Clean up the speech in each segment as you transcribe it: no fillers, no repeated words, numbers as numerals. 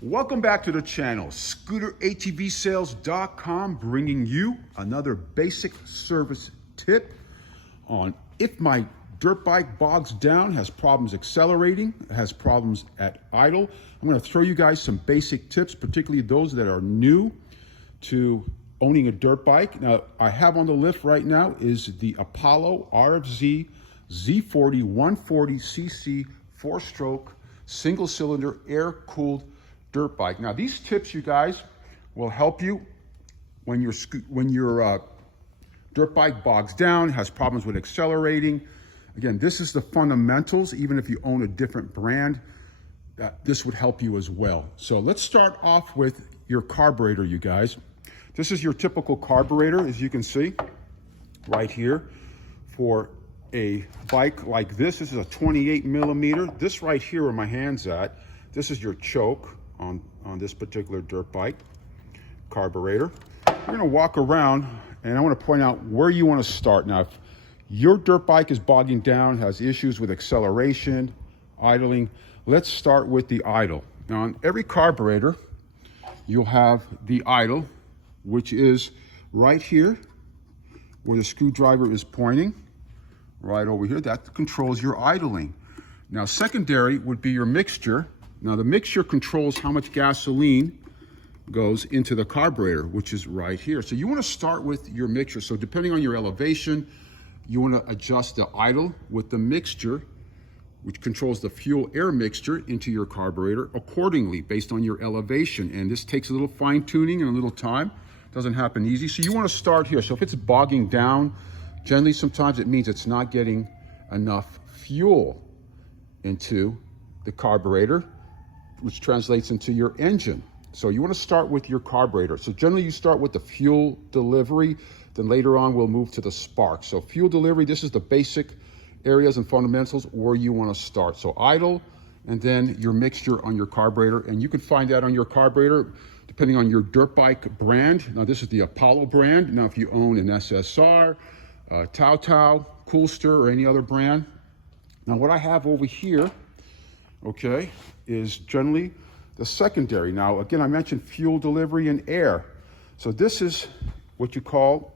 Welcome back to the channel, ScooterATVSales.com, bringing you another basic service tip on if my dirt bike bogs down, has problems accelerating, has problems at idle. I'm going to throw you guys some basic tips, particularly those that are new to owning a dirt bike. Now, I have on the lift right now is the Apollo RFZ Z40 140cc 4-stroke single-cylinder air-cooled dirt bike. Now, these tips, you guys, will help you when your dirt bike bogs down, has problems with accelerating. Again, this is the fundamentals. Even if you own a different brand, this would help you as well. So let's start off with your carburetor, you guys. This is your typical carburetor, as you can see right here. For a bike like this is a 28 millimeter. This right here where my hand's at, this is your choke on this particular dirt bike carburetor. We're gonna walk around and I wanna point out where you wanna start. Now, if your dirt bike is bogging down, has issues with acceleration, idling, let's start with the idle. Now, on every carburetor, you'll have the idle, which is right here where the screwdriver is pointing, right over here. That controls your idling. Now, secondary would be your mixture. Now, the mixture controls how much gasoline goes into the carburetor, which is right here. So you want to start with your mixture. So depending on your elevation, you want to adjust the idle with the mixture, which controls the fuel air mixture into your carburetor accordingly based on your elevation. And this takes a little fine tuning and a little time. Doesn't happen easy. So you want to start here. So if it's bogging down, generally sometimes it means it's not getting enough fuel into the carburetor, which translates into your engine. So you want to start with your carburetor. So generally you start with the fuel delivery, then later on we'll move to the spark. So fuel delivery, this is the basic areas and fundamentals where you want to start. So idle, and then your mixture on your carburetor. And you can find that on your carburetor depending on your dirt bike brand. Now, this is the Apollo brand. Now, if you own an SSR, Tao, Coolster, or any other brand. Now, what I have over here, okay, is generally the secondary. Now, again, I mentioned fuel delivery and air. So this is what you call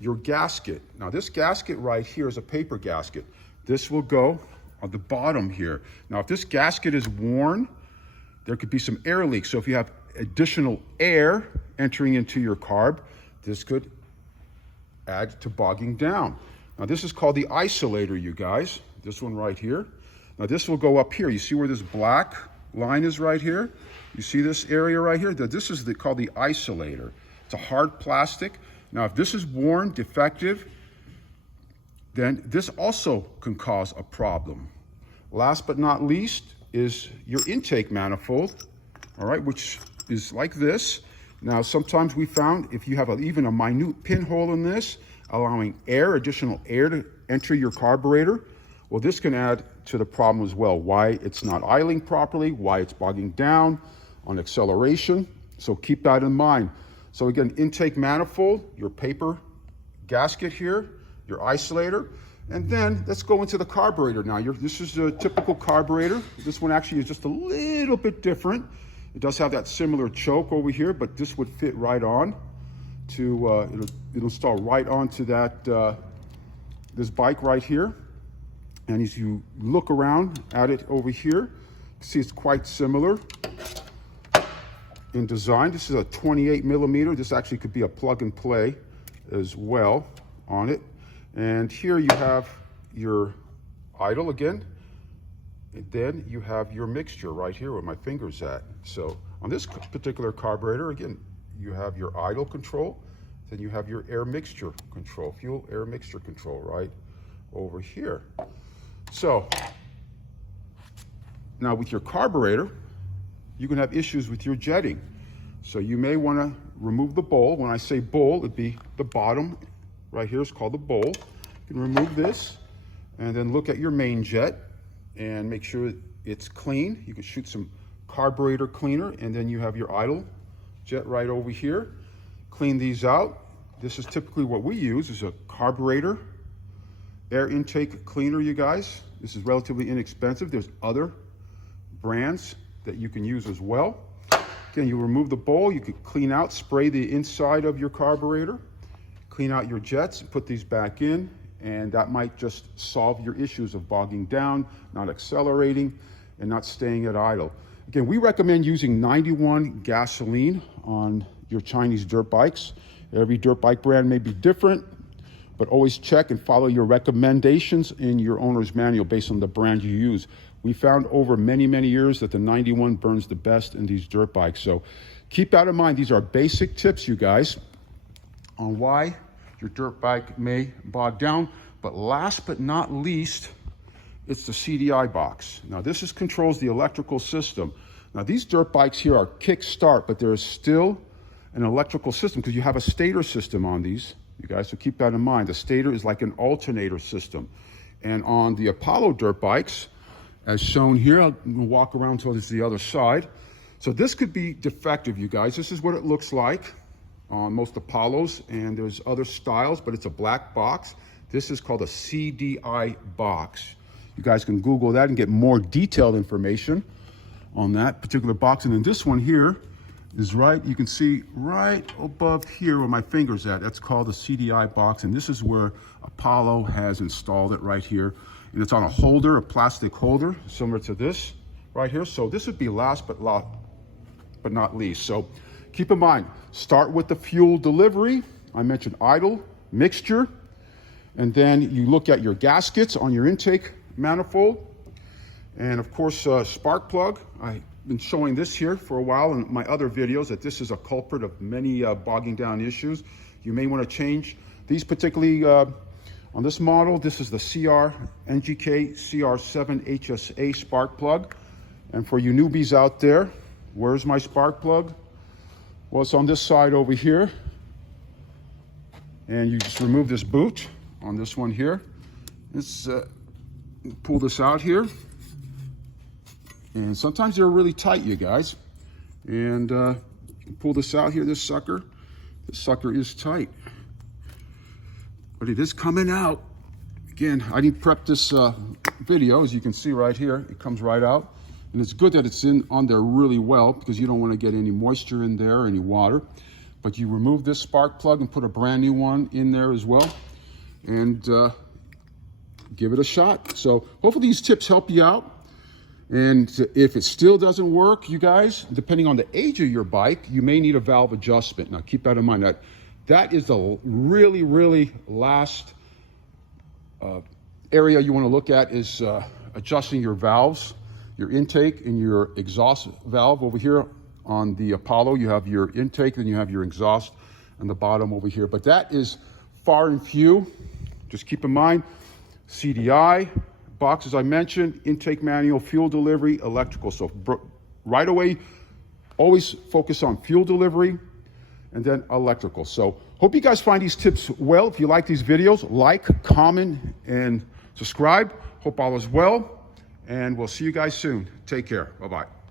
your gasket. Now, this gasket right here is a paper gasket. This will go on the bottom here. Now, if this gasket is worn, there could be some air leaks. So if you have additional air entering into your carb, this could add to bogging down. Now, this is called the isolator, you guys. This one right here. Now, this will go up here. You see where this black line is right here? You see this area right here? This is called the isolator. It's a hard plastic. Now, if this is worn, defective, then this also can cause a problem. Last but not least is your intake manifold, all right, which is like this. Now, sometimes we found if you have even a minute pinhole in this, allowing additional air to enter your carburetor, well, this can add to the problem as well. Why it's not idling properly, why it's bogging down on acceleration. So keep that in mind. So again, intake manifold, your paper gasket here, your isolator, and then let's go into the carburetor now. This is a typical carburetor. This one actually is just a little bit different. It does have that similar choke over here, but this would fit right on to, it'll install right onto that, this bike right here. And as you look around at it over here, you see it's quite similar in design. This is a 28 millimeter. This actually could be a plug and play as well on it. And here you have your idle again. And then you have your mixture right here where my finger's at. So on this particular carburetor, again, you have your idle control, then you have your air mixture control, fuel air mixture control right over here. So now with your carburetor, you can have issues with your jetting. So you may want to remove the bowl. When I say bowl, it'd be the bottom right here is called the bowl. You can remove this and then look at your main jet and make sure it's clean. You can shoot some carburetor cleaner, and then you have your idle jet right over here. Clean these out. This is typically what we use is a carburetor air intake cleaner, you guys. This is relatively inexpensive. There's other brands that you can use as well. Again, you remove the bowl, you could clean out, spray the inside of your carburetor, clean out your jets, put these back in, and that might just solve your issues of bogging down, not accelerating, and not staying at idle. Again, we recommend using 91 gasoline on your Chinese dirt bikes. Every dirt bike brand may be different, but always check and follow your recommendations in your owner's manual based on the brand you use. We found over many, many years that the 91 burns the best in these dirt bikes. So keep that in mind. These are basic tips, you guys, on why your dirt bike may bog down. But last but not least, it's the CDI box. Now this controls the electrical system. Now these dirt bikes here are kick-start, but there is still an electrical system because you have a stator system on these, you guys, so keep that in mind. The stator is like an alternator system. And on the Apollo dirt bikes, as shown here, I'll walk around towards the other side. So this could be defective, you guys. This is what it looks like on most Apollos, and there's other styles, but it's a black box. This is called a CDI box. You guys can Google that and get more detailed information on that particular box. And then this one here is you can see right above here where my finger's at. That's called the CDI box, and this is where Apollo has installed it right here. And it's on a holder, a plastic holder, similar to this right here. So this would be last but not least. So keep in mind, start with the fuel delivery. I mentioned idle, mixture, and then you look at your gaskets on your intake manifold. And of course, spark plug. I've been showing this here for a while in my other videos that this is a culprit of many bogging down issues. You may want to change these particularly on this model. This is the NGK CR7 HSA spark plug. And for you newbies out there, where's my spark plug? Well, it's on this side over here. And you just remove this boot on this one here. Let's pull this out here. And sometimes they're really tight, you guys. And you can pull this out here, this sucker. This sucker is tight. But it is coming out. Again, I didn't prep this video, as you can see right here. It comes right out. And it's good that it's on there really well because you don't want to get any moisture in there or any water. But you remove this spark plug and put a brand new one in there as well. And give it a shot. So hopefully these tips help you out. And if it still doesn't work, you guys, depending on the age of your bike, you may need a valve adjustment. Now keep that in mind. That is the really, really last area you want to look at is adjusting your valves, your intake and your exhaust valve. Over here on the Apollo, you have your intake, then you have your exhaust on the bottom over here. But that is far and few. Just keep in mind, CDI box, as I mentioned, intake manual, fuel delivery, electrical. So right away, always focus on fuel delivery and then electrical. So hope you guys find these tips well. If you like these videos, like, comment, and subscribe. Hope all is well, and we'll see you guys soon. Take care. Bye-bye.